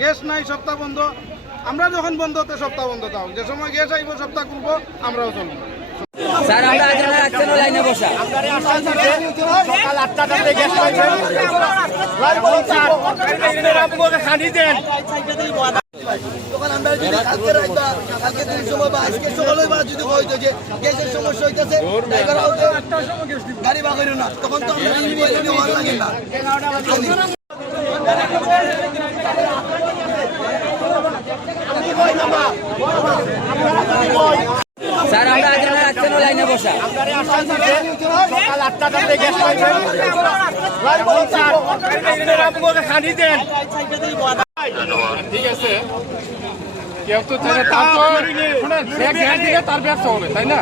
Gas নাই সপ্তাহ বন্ধ। আমরা যখন বন্ধ হতে সপ্তাহ বন্ধ থাও, যে সময় গ্যাস আইব সপ্তাহ খুলবো, আমরাও চলবো। স্যার আমরা আজ রাখছেন লাইনে বসা সকাল 8টাতে গ্যাস পাইছেন খানি দেন। তখন আমরা যদি কালকে রাখবা, কালকে দিন সময় বা আজকে সকালে বা যদি হইতো যে গ্যাসের সমস্যা হইতেছে, গাড়ি বাগাইরো না, তখন তো আমরা হওয়ার লাগে না। স্যার আমরা আজ রাখছেন লাইনে বসা সকাল 8টাতে গ্যাস পাইছেন খানি দেন। ঠিক আছে, কেউ তো তার ব্যবসা হবে, তাই না?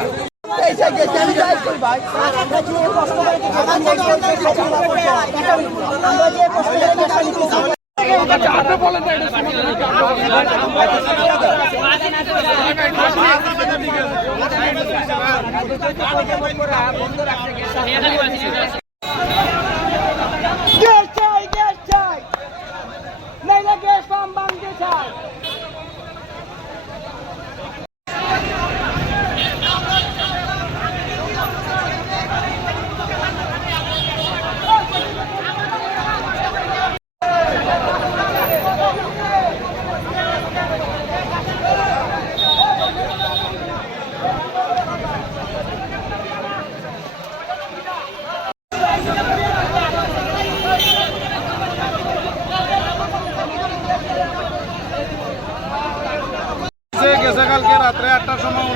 গেছে কালকে রাত্রে 8টার সময়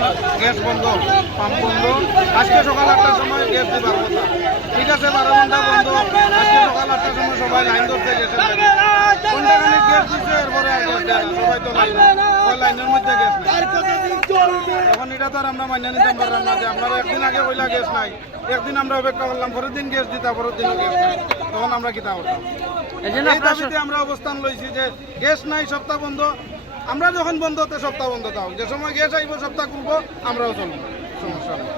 গ্যাস বন্ধ, পাম্প বন্ধ। আজকে সকাল 8টার সময় গ্যাস দিবার কথা। ঠিক আছে, 12 ঘন্টা বন্ধ। আজকে সকাল 8টার সময় সবাই লাইন ধরতে গেছে। ঘন্টাখানি গ্যাস দিচ্ছে, এরপরে আর গ্যাস দেয় না। সবাই তো লাইনের মধ্যে গ্যাস নেই। এখন এটা তো আর আমরা মান্য নিতে পারলাম না যে আপনারা একদিন আগে বইলা গ্যাস নাই, একদিন আমরা অপেক্ষা করলাম, পরের দিন গ্যাস দিতা, পরের দিনও গ্যাস নাই। তখন আমরা কিতা করতাম? এই দাবিতে আমরা অবস্থান লইছি যে গ্যাস নাই সপ্তাহ বন্ধ। আমরা যখন বন্ধ হতে সপ্তাহ বন্ধ থাও, যে সময় গ্যাস আইব সপ্তাহ খুলবো, আমরাও চলবো, সমস্যা নেই।